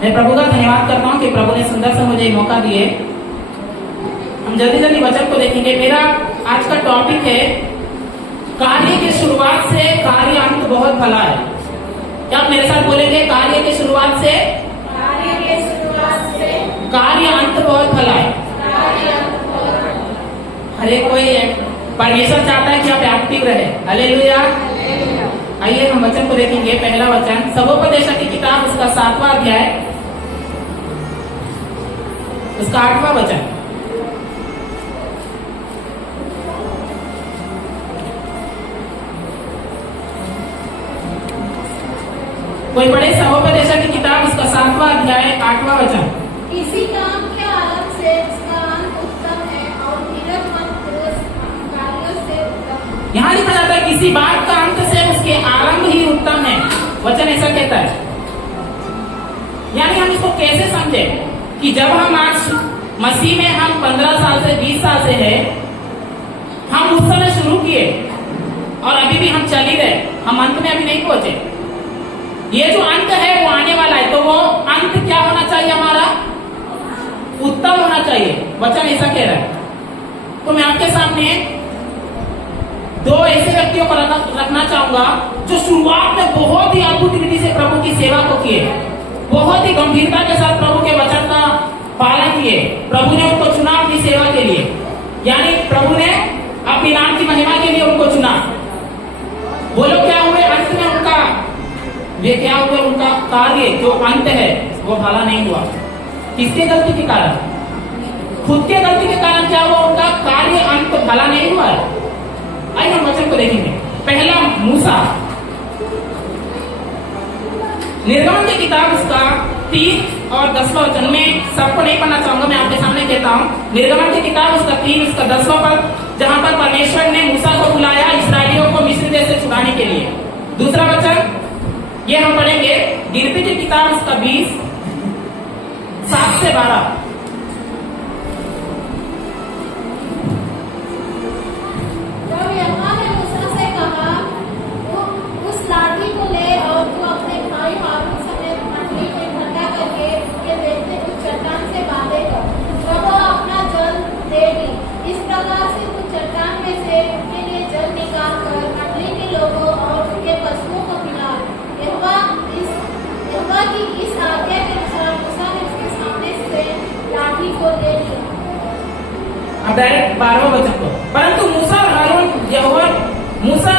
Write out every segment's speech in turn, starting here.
मैं प्रभु का धन्यवाद करता हूँ कि प्रभु ने सुंदर से मुझे मौका दिए। हम जल्दी जल्दी वचन को देखेंगे। मेरा आज का टॉपिक है कार्य की शुरुआत से कार्य अंत बहुत भला है। क्या आप मेरे साथ बोलेंगे? कार्य की शुरुआत से कार्य अंत बहुत भला है। हर एक कोई परमेश्वर चाहता है कि आप एक्टिव रहे। हालेलुया। आइए हम वचन को देखेंगे। पहला वचन सबोपदेश की किताब उसका 7वां अध्याय उसका 8वां वचन। कोई बड़े सबोपदेश की किताब उसका 7वां अध्याय 8वां वचन। किसी काम के आरंभ से उसका अंत उत्तम है और निरपवाद कार्यों से उत्तम। यहाँ लिखा जाता है किसी बात का अंत से उसके आरंभ ही उत्तम है। वचन ऐसा कहता है। यानी हम इसको कैसे समझे कि जब हम आज मसीह में हम 15 साल से 20 साल से हैं, हम उस समय शुरू किए और अभी भी हम चल ही रहे, हम अंत में अभी नहीं पहुंचे। ये जो अंत है वो आने वाला है, तो वो अंत क्या होना चाहिए? हमारा उत्तम होना चाहिए। वचन ऐसा कह रहा है। तो मैं आपके सामने दो ऐसे व्यक्तियों को रखना चाहूंगा जो शुरुआत में बहुत ही अद्भुत विधि से प्रभु की सेवा को किए, बहुत ही गंभीरता के साथ प्रभु के वचन का पालन किए। प्रभु ने उनको चुना अपनी सेवा के लिए, यानी प्रभु ने अपनी नाम की महिमा के लिए उनको चुना। वो लोग क्या हुए? अंत में उनका वे क्या हुए? उनका कार्य जो अंत है वो भला नहीं हुआ। किसके गलती के कारण? खुद के गलती के कारण क्या हुआ? उनका कार्य अंत भला नहीं हुआ है। आइए हम वचन को देखेंगे। पहला मूसा, निर्गमन की किताब उसका 3 और 10वां वचन। में सबको नहीं पढ़ना चाहूंगा, मैं आपके सामने कहता हूँ। निर्गमन की किताब उसका 3 उसका 10वां पद, जहां पर परमेश्वर ने मूसा को बुलाया इस्राएलियों को मिस्र देश से छुड़ाने के लिए। दूसरा वचन ये हम पढ़ेंगे गिनती की किताब उसका 20 7 से 12। जब यहोवा ने मूसा से कहा, उस लाठी को ले और तू अपने भाई हारून समेत मंडली में इकट्ठा करके उसके देखते उस चट्टान से बातें कर, तब वो अपना जल देगी। इस प्रकार से तू चट्टान में से उनके लिए जल निकाल कर मंडली के लोगों और उनके पशुओं को पिला। यहोवा की इस आज्ञा के अनुसार मूसा ने उसके सामने से लाठी को ले लिया। अब डायरेक्ट 12वां वचन को। परंतु मूसा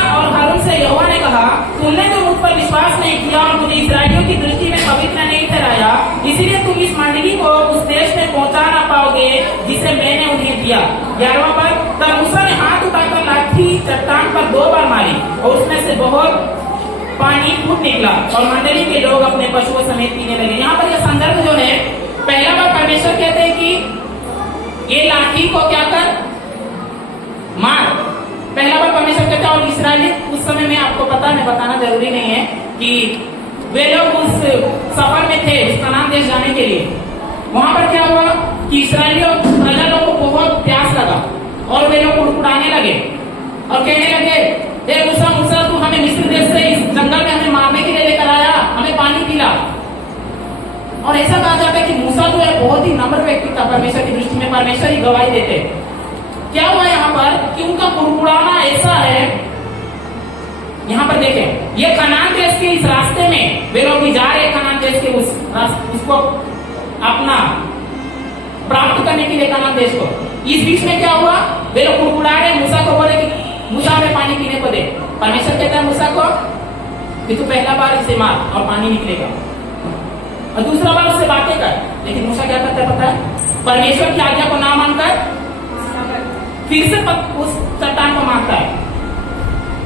और हारून से यहोवा ने कहा, तुमने तो मुझ पर विश्वास नहीं किया और मुझे इस्राएलियों की दृष्टि में पवित्र नहीं ठहराया, इसलिए तुम इस मंडली को उस देश में पहुंचा ना पाओगे जिसे मैंने उन्हें दिया। 11वां पद, तब मूसा ने हाथ उठाकर लाठी चट्टान पर 2 बार मारी और उसमें से बहुत पानी फूट निकला और मंडली के लोग अपने पशुओं समेत पीने लगे। यहाँ पर यह संदर्भ जो है, पहला बार परमेश्वर कहते हैं कि ये लाठी को क्या कर, मार। पहला बार परमेश्वर कहते हैं। और इस्राएली उस समय में आपको पता है, बताना जरूरी नहीं है कि वे लोग उस सफर में थे उस कनान देश जाने के लिए। वहां पर क्या हुआ कि इस्राएलियों प्रजा लोग को बहुत प्यास लगा और वे लोग उड़ाने लगे और कहने लगे, हे मूसा मूसा, तू हमें मिस्र देश से इस जंगल में हमें मारने के लिए लेकर आया, हमें पानी पिला। और ऐसा कहा जाता है कि मूसा जो है बहुत ही नम्र व्यक्ति था परमेश्वर की दृष्टि में, परमेश्वर ही गवाही देते। क्या हुआ यहाँ पर कि उनका कुड़कुड़ाना ऐसा है। यहाँ पर देखें, ये कनान देश के इस रास्ते में वे लोग भी जा रहे, कनान देश के उसको अपना प्राप्त करने के लिए, कनान देश को। इस बीच में क्या हुआ? वे लोग कुड़कुड़ा रहे, मूसा को बोले कि मूसा हमें पानी पीने को दे। परमेश्वर कहता है मूसा को कि तू पहला बार इसे मार और पानी निकलेगा, और दूसरा बार उससे बातें कर। लेकिन मूसा क्या करता है पता है? परमेश्वर की आज्ञा को ना मानकर फिर से उस चट्टान को मारता है।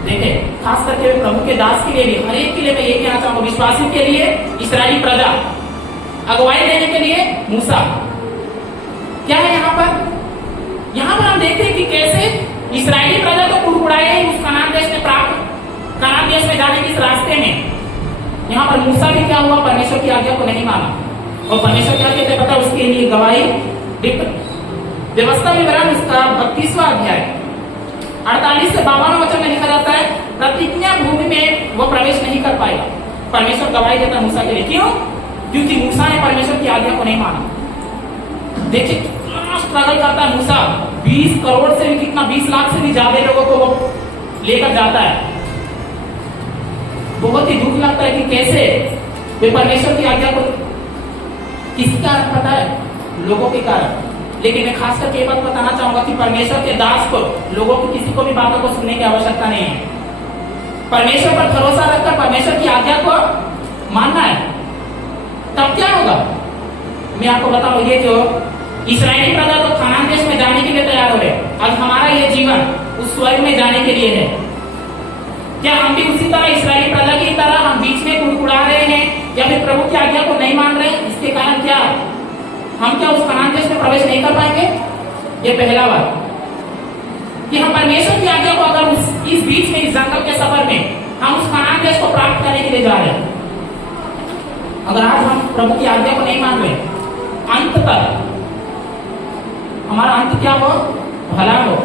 देखिए, खास करके प्रभु के दास के लिए भी, हर एक के लिए मैं ये कहना चाहूंगा, विश्वासियों के लिए, इस्राएली प्रजा, अगुवाई देने के लिए मूसा। क्या है यहाँ पर? यहाँ पर हम देखते हैं कि कैसे इस्राएली प्रजा तो कुड़कुड़ाए उस कनान देश में कनान देश में जाने के इस रास्ते में। यहाँ पर मूसा भी क्या हुआ? परमेश्वर की आज्ञा को नहीं माना। और परमेश्वर क्या कहते पता? उसके लिए गवाही। व्यवस्था विवरण इसका 32वां अध्याय 48 से 52 वचन में लिखा जाता है, प्रतिज्ञा भूमि में वो प्रवेश नहीं कर पाएगा। परमेश्वर गवाही देता मूसा के लिए। क्यों? क्योंकि मूसा ने परमेश्वर की आज्ञा को नहीं माना। देखिए कितना स्ट्रगल करता है मूसा, 20 करोड़ से भी कितना, 20 लाख से भी ज्यादा लोगों को वो लेकर जाता है। बहुत ही दुख लगता है कि कैसे वे परमेश्वर की आज्ञा को, किसके कारण पता है? लोगों के कारण। लेकिन मैं खास करके ये बात बताना चाहूंगा कि परमेश्वर के दास को लोगों की किसी को भी बातों को सुनने की आवश्यकता नहीं है। परमेश्वर पर भरोसा रखकर परमेश्वर की आज्ञा को मानना है। तब क्या होगा मैं आपको बताऊं, ये जो इस्राएली प्रजा तो कनान देश में जाने के लिए तैयार हो रहे, अब हमारा ये जीवन उस स्वर्ग में जाने के लिए है। क्या हम भी उसी तरह इस्राएली प्रजा की तरह हम बीच में कुड़कुड़ा रहे हैं या फिर प्रभु की आज्ञा को नहीं मान रहे? इसके कारण क्या हम क्या उस कनान देश में प्रवेश नहीं कर पाएंगे? ये पहला बात कि हम परमेश्वर की आज्ञा को अगर इस बीच में, इस जंगल के सफर में हम उस कनान देश को प्राप्त करने के लिए जा रहे हैं, अगर आज हम प्रभु की आज्ञा को नहीं मान रहे, अंत तक हमारा अंत क्या हो? भला हो।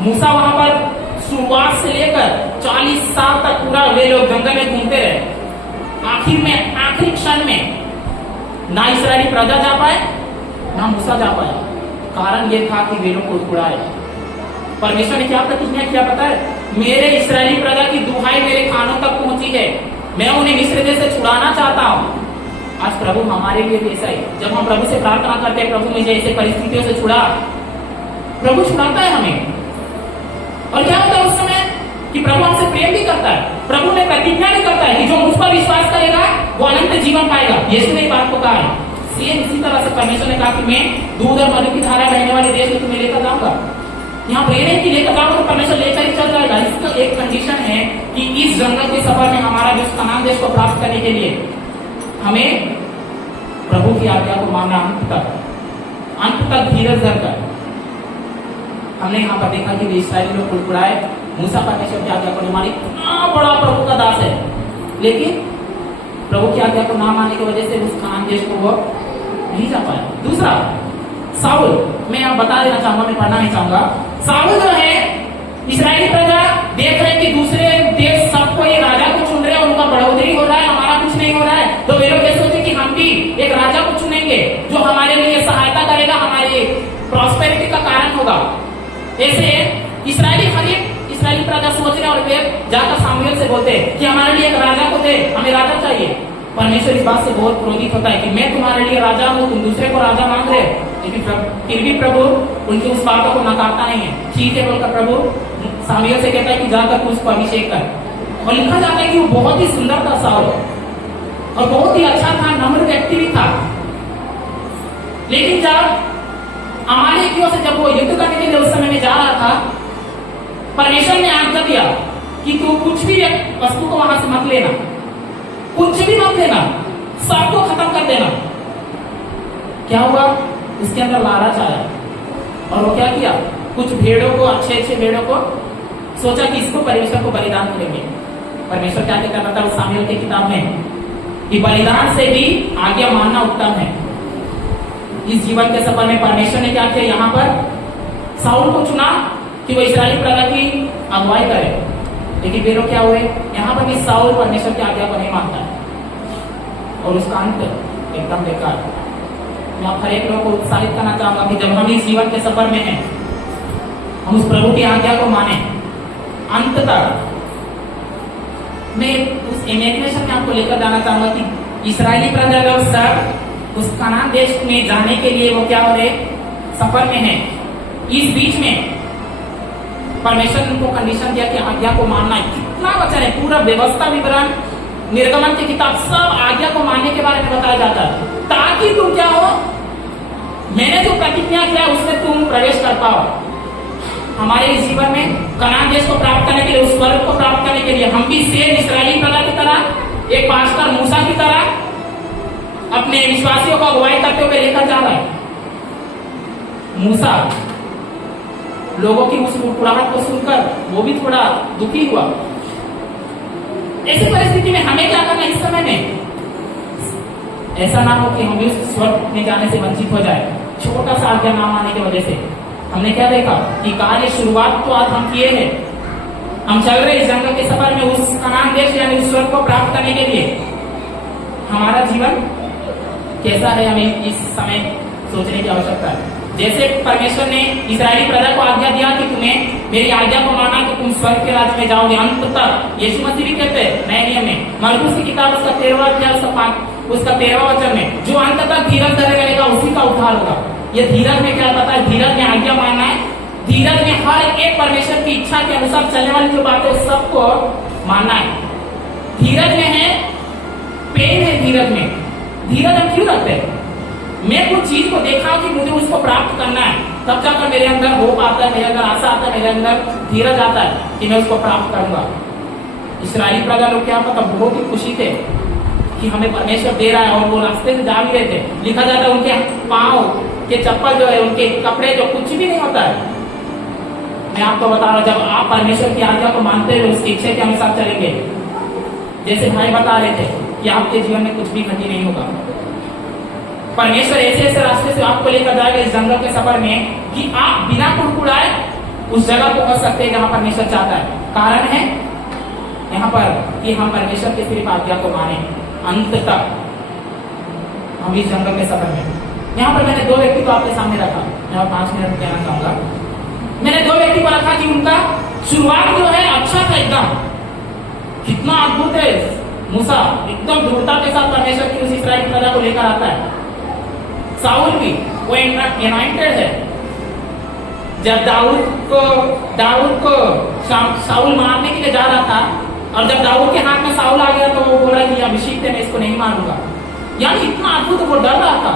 मूसा वहां पर शुरुआत से लेकर 40 साल तक पूरा वे लोग जंगल में घूमते रहे। आखिर में, आखिरी क्षण में ना इस्राएली प्रजा जा पाए ना मूसा जा पाए। कारण यह था कि वे लोग को उड़ाए। परमेश्वर ने क्या प्रतिज्ञा किया पता है? मेरे इस्राएली प्रजा की दुहाई मेरे कानों तक पहुंची है, मैं उन्हें मिस्र देश से छुड़ाना चाहता हूं। आज प्रभु हमारे लिए भी ऐसा ही, जब हम प्रभु से प्रार्थना करते हैं, प्रभु मुझे ऐसे परिस्थितियों से छुड़ा, प्रभु छुड़ाता है हमें। और क्या होता है उस समय कि प्रभु हमसे प्रेम भी करता है। प्रभु ने प्रतिज्ञा भी करता है कि जो मुझ पर विश्वास करेगा वो अनंत जीवन पाएगा। यीशु ने बात को कहा है। सेम इसी तरह से परमेश्वर ने कहा कि मैं दूध और मधु की धारा बहने वाले देश में तुम्हें लेकर जाऊंगा। यहाँ पर नहीं कि लेकर जाऊंगा तो परमेश्वर लेकर ही चल जाएगा। इसका एक कंडीशन है कि इस जंगल के सफर में हमारा जो कनान देश को प्राप्त करने के लिए हमें प्रभु की आज्ञा को मानना, अंत तक धीरज धरकर। हमने यहाँ पर देखा कि इस्राएली लोग कुड़कुड़ाए, मूसा परमेश्वर की आज्ञा को नहीं मानी। इतना बड़ा प्रभु का दास है, लेकिन प्रभु की आज्ञा को ना मानने की वजह से उस कनान देश को वो नहीं जा पाया। दूसरा, साउल, मैं यहाँ बता देना चाहूंगा, मैं पढ़ना नहीं चाहूंगा। साउल जो है, इस्राएली प्रजा देख रहे कि दूसरे देश सबको ये राजा को चुन रहे हैं, उनका बढ़ोतरी हो रहा है, हमारा कुछ नहीं हो रहा है। तो वे लोग ये सोचे कि हम भी एक राजा को चुनेंगे जो हमारे लिए सहायता करेगा, हमारे प्रॉस्पेरिटी का कारण होगा। ऐसे इस्राएली प्रजा सोच रहे और वे जाकर सामुएल से बोलते कि हमारे लिए एक राजा को दे, हमें राजा चाहिए। परमेश्वर इस बात से बहुत क्रोधित होता है कि मैं तुम्हारे लिए राजा हूँ, तुम दूसरे को राजा मांग रहे हो। लेकिन फिर भी प्रभु उनकी उस बातों को नकारता नहीं है। ठीक है बोलकर प्रभु सामुएल से कहता है कि जाकर तू उसको अभिषेक कर। और लिखा जाता है कि वो बहुत ही सुंदर था साउल, और बहुत ही अच्छा था, नम्र व्यक्ति भी था। लेकिन जब अमालेकियों से जब वो युद्ध करने के लिए उस समय में जा रहा था, परमेश्वर ने आज्ञा दिया कि तू कुछ भी वस्तु को वहां से मत लेना, कुछ भी मत लेना, सबको खत्म कर देना। क्या हुआ? उसके अंदर लालच आया और वो क्या किया? कुछ भेड़ों को, अच्छे भेड़ों को सोचा कि इसको परमेश्वर को बलिदान करेंगे। परमेश्वर क्या कहता था उस सामुएल की किताब में कि बलिदान से भी आज्ञा मानना उत्तम है। इस जीवन के सफर में परमेश्वर ने क्या किया? यहाँ पर साउल को चुना कि वो इस्राएली प्रजा की अगुवाई करे। लेकिन वे लोग क्या हुए? यहाँ पर भी साउल परमेश्वर की आज्ञा को नहीं मानता है और उसका अंत एकदम बेकार। मैं आप हर एक लोगों को उत्साहित करना चाहूंगा कि जब हम इस जीवन के सफर में हैं, हम उस प्रभु की आज्ञा को माने अंत तक। मैं उस इमेजिनेशन में आपको लेकर जाना चाहूंगा कि इस्राएली प्रजा लोग सब उस कनान देश में जाने के लिए वो क्या हो रहे? सफर में है। इस बीच में परमेश्वर ने उनको कंडीशन दिया कि आज्ञा को मानना है। कितना वचन है, पूरा व्यवस्था विवरण, निर्गमन की किताब, सब आज्ञा को मानने के बारे में बताया जाता है, ताकि तुम क्या हो, मैंने जो प्रतिज्ञा किया उसमें तुम प्रवेश कर पाओ। हमारे इस जीवन में कनान देश को प्राप्त करने के लिए, उस स्वर्ग को प्राप्त करने के लिए हम भी सेम इस्राएली प्रजा की तरह, एक पास्टर मूसा की तरह अपने विश्वासियों को अगुवाई करते हुए लेकर जा रहा है। मूसा लोगों की उस मुस्कुराहट को सुनकर वो भी थोड़ा दुखी हुआ। ऐसी परिस्थिति में हमें क्या करना इस समय में? ऐसा ना हो कि हम भी उस स्वर्ग में जाने से वंचित हो जाए छोटा सा आज्ञा ना मानने की वजह से। हमने क्या देखा कि कार्य शुरुआत तो आज हम किए हैं, हम चल रहे इस जंगल के सफर में उस कनान देश यानी उस स्वर्ग को प्राप्त करने के लिए। हमारा जीवन कैसा है हमें इस समय सोचने की आवश्यकता है। जैसे परमेश्वर ने इस्राएली प्रजा को आज्ञा दिया कि तुम्हें मेरी आज्ञा को माना कि तुम स्वर्ग के राज्य में जाओगे अंत तक। यीशु मसीह भी कहते हैं नए नियम में मरकुस की किताब उसका 13वां अध्याय उसका 13वां वचन में, जो अंत तक धीरज धरे रहेगा उसी का उद्धार होगा। ये धीरज में क्या पता है? धीरज में आज्ञा मानना है। धीरज में हर एक परमेश्वर की इच्छा के अनुसार चलने वाली जो बातें उस सबको मानना है। धीरज में है प्रेम है। धीरज हम क्यों रखते हैं? मैं कुछ चीज को देखा कि मुझे उसको प्राप्त करना है, तब जाकर मेरे अंदर होप आता है, मेरे अंदर आशा आता है, मेरे अंदर धीरज आता है कि मैं उसको प्राप्त करूंगा। इस्राएली प्रजा लोग क्या पता बहुत ही खुशी थे कि हमें परमेश्वर दे रहा है, और वो रास्ते से जा भी रहे थे। लिखा जाता है उनके पांव के चप्पल जो है, उनके कपड़े जो, कुछ भी नहीं होता है। मैं आपको बता रहा हूं, जब आप परमेश्वर की आज्ञा को मानते हुए उसकी इच्छा के अनुसार चलेंगे, जैसे भाई बता रहे थे कि आपके जीवन में कुछ भी क्षति नहीं होगा। परमेश्वर ऐसे ऐसे रास्ते से आपको लेकर जाएगा इस जंगल के सफर में कि आप बिना कुड़कुड़ाए उस जगह को पहुंच सकते हैं जहां परमेश्वर चाहता है। कारण है यहाँ पर कि हम परमेश्वर की सिर्फ आज्ञा को माने अंत तक। हम इस जंगल के सफर में, यहाँ पर मैंने 2 व्यक्ति को आपके सामने रखा। मैं 5 मिनट कहना चाहूंगा। मैंने 2 व्यक्ति को रखा कि उनका शुरुआत जो है अच्छा था, एकदम कितना अद्भुत है। मूसा एकदम दृढ़ता के साथ परमेश्वर की उस इस्राएली प्रजा को लेकर आता है। साउल भी वो एनॉइंटेड है। जब दाऊद को साउल मारने के लिए जा रहा था, और जब दाऊद के हाथ में साउल आ गया तो वो बोला कि अभिषेक है, मैं इसको नहीं मारूंगा। यानी इतना अद्भुत वो डर रहा था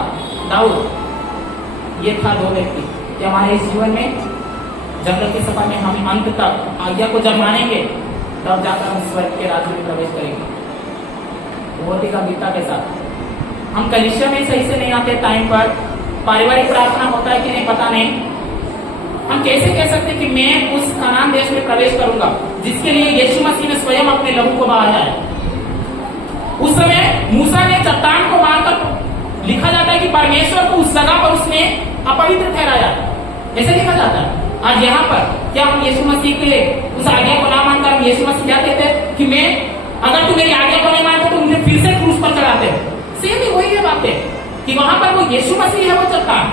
दाऊद। ये था 2 व्यक्ति कि हमारे इस जीवन में जंगल के सफर में हम अंत तक आज्ञा को जब मानेंगे तब जाकर हम स्वर्ग के राज्य में प्रवेश करेंगे। बहुत ही गंभीरता के साथ हम कलीसिया में सही से नहीं आते टाइम पर, पारिवारिक प्रार्थना होता है कि नहीं पता नहीं। हम कैसे कह सकते कि मैं उस कनान देश में प्रवेश करूंगा जिसके लिए यीशु मसीह ने स्वयं अपने लहू को बहाया है। उस समय मूसा ने चट्टान को मारकर, लिखा जाता है कि परमेश्वर को उस जगह पर उसने अपवित्र ठहराया, ऐसे लिखा जाता है। आज यहाँ पर क्या हम यीशु मसीह के उस आज्ञा को ना मानकर हम यीशु मसीह क्या कहते हैं कि मैं, अगर तू मेरी आज्ञा को नहीं मानते तो मुझे फिर से क्रूस पर चढ़ाते हो। सेम ही वही है बातें कि वहां पर वो यीशु मसीह है वो चट्टान,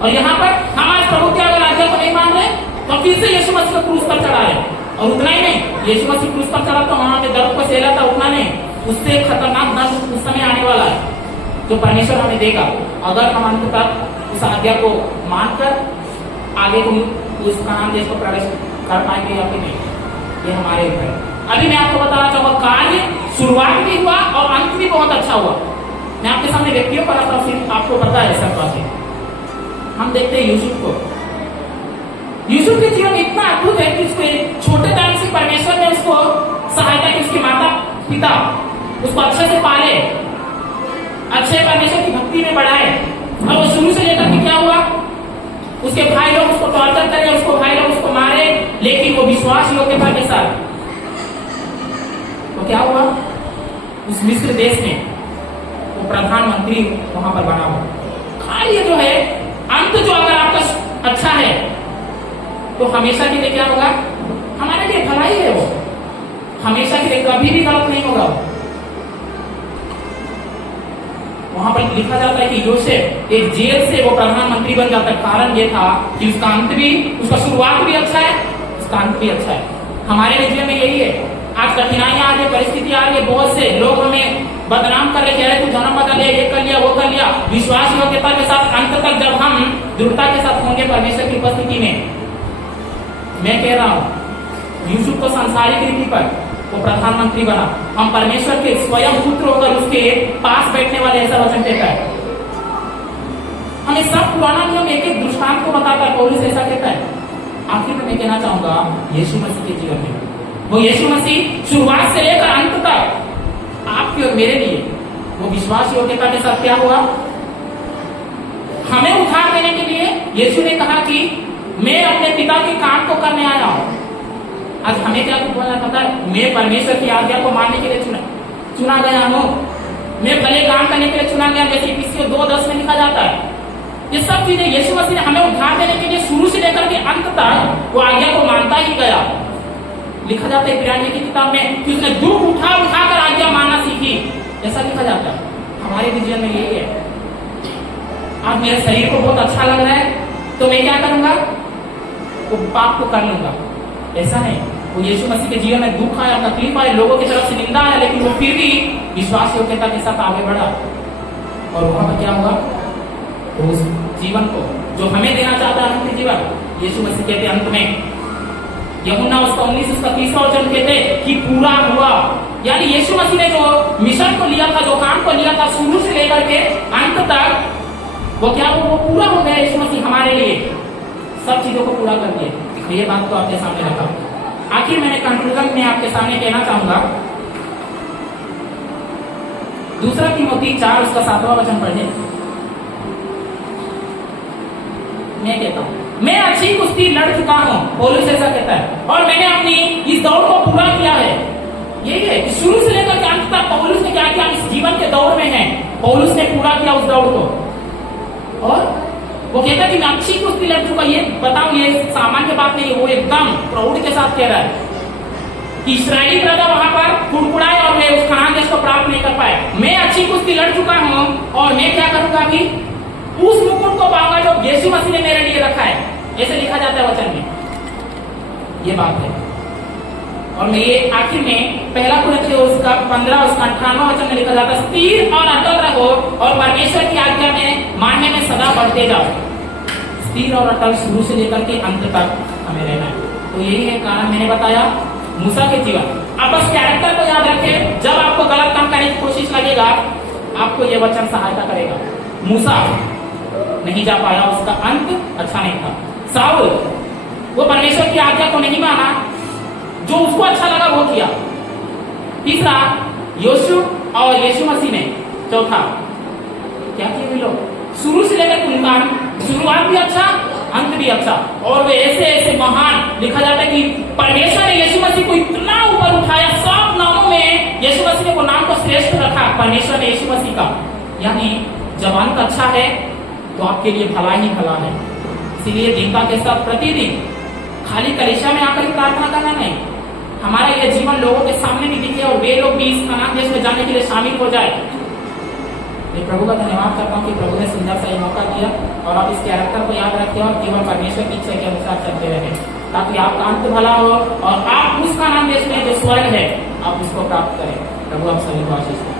और यहाँ पर हम आज प्रभु की अगर आज्ञा को नहीं मान रहे तो फिर से यीशु मसीह को क्रूस पर चढ़ा रहे। और उतना ही नहीं, यीशु मसीह क्रूस पर चढ़ा तो वहां पे दर्द को सहला था, उतना नहीं, उससे खतरनाक दर्द उस समय आने वाला है जो परमेश्वर हमें देगा अगर हम अंत तक उस आज्ञा को मानकर आगे तुम उस कनान देश को प्रवेश कर पाएंगे या फिर नहीं, ये हमारे ऊपर है। अभी मैं आपको बताना चाहूंगा, कार्य शुरुआत भी हुआ और अंत भी बहुत अच्छा हुआ। मैं आपके सामने व्यक्तियों पर आपको पता है सब बातें। हम देखते हैं यूसुफ को। यूसुफ के जीवन इतना अद्भुत है कि उसको छोटे टाइम से परमेश्वर ने उसको सहायता की, उसके माता पिता उसको अच्छे से पाले, अच्छे परमेश्वर की भक्ति में बढ़ाए। और वो शुरू से लेकर के क्या हुआ, उसके भाई लोग उसको टॉर्चर करे, उसको भाई लोग उसको मारे, लेकिन वो विश्वास योग्यता के साथ तो क्या हुआ, उस मिस्र देश में वो प्रधानमंत्री वहां पर बना हुआ। कार्य जो है, अंत जो अगर आपका अच्छा है तो हमेशा के लिए क्या होगा, हमारे लिए भलाई है। वो हमेशा के लिए कभी भी गलत नहीं होगा। वहां पर लिखा जाता है कि योसेफ एक जेल से वो प्रधानमंत्री बन जाता है। कारण ये था कि उसका अंत भी, उसका शुरुआत भी अच्छा है, उसका अंत भी अच्छा है। हमारे जीवन में यही है। आज कठिनाइयां आ रही है, परिस्थिति आ रही है, बहुत से लोग हमें बदनाम कर रहे, कह रहे तू धर्म बदल लिया, ये कर लिया, वो कर लिया। विश्वास योग्यता के साथ अंत तक जब हम दृढ़ता के साथ होंगे परमेश्वर की उपस्थिति में, मैं कह रहा हूं यूसुफ को सांसारिक रीति पर वो प्रधानमंत्री बना, हम परमेश्वर के स्वयं पुत्र होकर उसके पास बैठने वाले, ऐसा वचन कहता है। हमें सब पुराना नियम एक एक दृष्टांत को बताता है, पौलुस ऐसा कहता है। आखिर में मैं कहना चाहूंगा यीशु मसीह के जीवन में, वो यीशु मसीह शुरुआत से लेकर अंत तक आपके और मेरे लिए वो विश्वास योग्यता के साथ क्या हुआ, हमें उद्धार देने के लिए यीशु ने कहा कि मैं अपने पिता के काम को करने आया हूं। आज हमें क्या बोलना पता है, मैं परमेश्वर की आज्ञा को मानने के लिए चुना गया हूं, मैं भले काम करने के लिए चुना गया, जैसे इफिसियों 2:10 में लिखा जाता है। ये सब चीजें यीशु मसीह ने हमें उद्धार देने के लिए शुरू से लेकर के अंत तक वो आज्ञा को मानता ही गया। लिखा जाता है इब्रानियों की किताब में कि उसने दुख उठाकर आज्ञा मानना सीखी, ऐसा लिखा जाता है। हमारे भी जीवन में यही है, आज मेरे शरीर को बहुत अच्छा लग रहा है तो मैं क्या करूंगा, वो पाप को कर लूंगा। ऐसा नहीं, वो यीशु मसीह के जीवन में दुख आया, तकलीफ आया, लोगों की तरफ से निंदा आया, लेकिन वो फिर भी विश्वास योग्यता के साथ आगे बढ़ा। और वहां पर क्या हुआ, तो उस जीवन को जो हमें देना चाहता है अंतिम जीवन, यीशु मसीह कहते अंत में, यूहन्ना उसका 19 उसका 30वां वचन कहते कि पूरा हुआ। यानी यीशु मसीह ने जो मिशन को लिया था, जो काम को लिया था, शुरू से लेकर के अंत तक, वो क्या वो पूरा हो गया। यीशु मसीह हमारे लिए सब चीजों को पूरा कर दिए। ये बात तो आपके सामने रखा। आखिर मैंने कंक्लूजन में आपके सामने कहना चाहूंगा, 2 तीमुथी 4 उसका 7वां वचन पढ़े। मैं कहता हूं, मैं अच्छी कुश्ती लड़ चुका हूं, पौलुस ऐसा कहता है, और मैंने अपनी इस दौड़ को पूरा किया है। यही है कि शुरू से लेकर के अंत तक पौलुस ने क्या किया, इस जीवन के दौड़ में है, पौलुस ने पूरा किया उस दौड़ को। और वो कहता है कि मैं अच्छी कुश्ती लड़ चुका। ये बताओ, ये सामान्य बात नहीं है, वो एकदम प्राउड के साथ कह रहा है कि इस्राएली प्रजा वहां पर कुड़कुड़ाए और मैं उस कनान देश को प्राप्त नहीं कर पाए। मैं अच्छी कुश्ती लड़ चुका हूं और मैं क्या करूंगा कि उस मुकुट को पाऊंगा जो यीशु मसीह ने मेरे लिए रखा है। ऐसे लिखा जाता है वचन में, ये बात है। और मैं ये आखिर में 1 कुरिन्थियों उसका 15 उसका 58वां वचन में लिखा जाता है, स्थिर और अटल रहो और परमेश्वर की आज्ञा में मानने में सदा बढ़ते जाओ। स्थिर और अटल शुरू से लेकर के अंत तक हमें रहना है। तो यही है कारण मैंने बताया मूसा के जीवन। अब बस कैरेक्टर को याद रखें, जब आपको गलत काम करने की कोशिश लगेगा, आपको यह वचन सहायता करेगा। मूसा नहीं जा पाया, उसका अंत अच्छा नहीं था। साउल, वो परमेश्वर की आज्ञा को नहीं माना, जो उसको अच्छा लगा वो किया। तीसरा यीशु और यीशु मसीह ने। चौथा क्या किए वे लोग, शुरू से लेकर उनका शुरुआत भी अच्छा, अंत भी अच्छा। और वे ऐसे ऐसे महान, लिखा जाता है कि परमेश्वर ने यीशु मसीह को इतना ऊपर उठाया, सब नामों में यीशु मसीह ने वो नाम को श्रेष्ठ रखा, परमेश्वर ने यीशु मसीह का। यानी जब अंत अच्छा है तो आपके लिए भला ही भला है। इसीलिए दीनता के साथ प्रतिदिन खाली कलीसिया में आकर ही प्रार्थना करना नहीं, हमारा यह जीवन लोगों के सामने भी दिखे और वे लोग भी इस कनान देश में जाने के लिए शामिल हो जाए। मैं प्रभु का धन्यवाद करता हूँ कि प्रभु ने सुंदर सा ये मौका दिया और आप इस कैरेक्टर को याद रखें और केवल परमेश्वर की इच्छा के अनुसार चलते रहे, ताकि आपका अंत भला हो और आप उस कनान देश में जो स्वर्ग है आप उसको प्राप्त करें। प्रभु आप सभी को आशीष दें।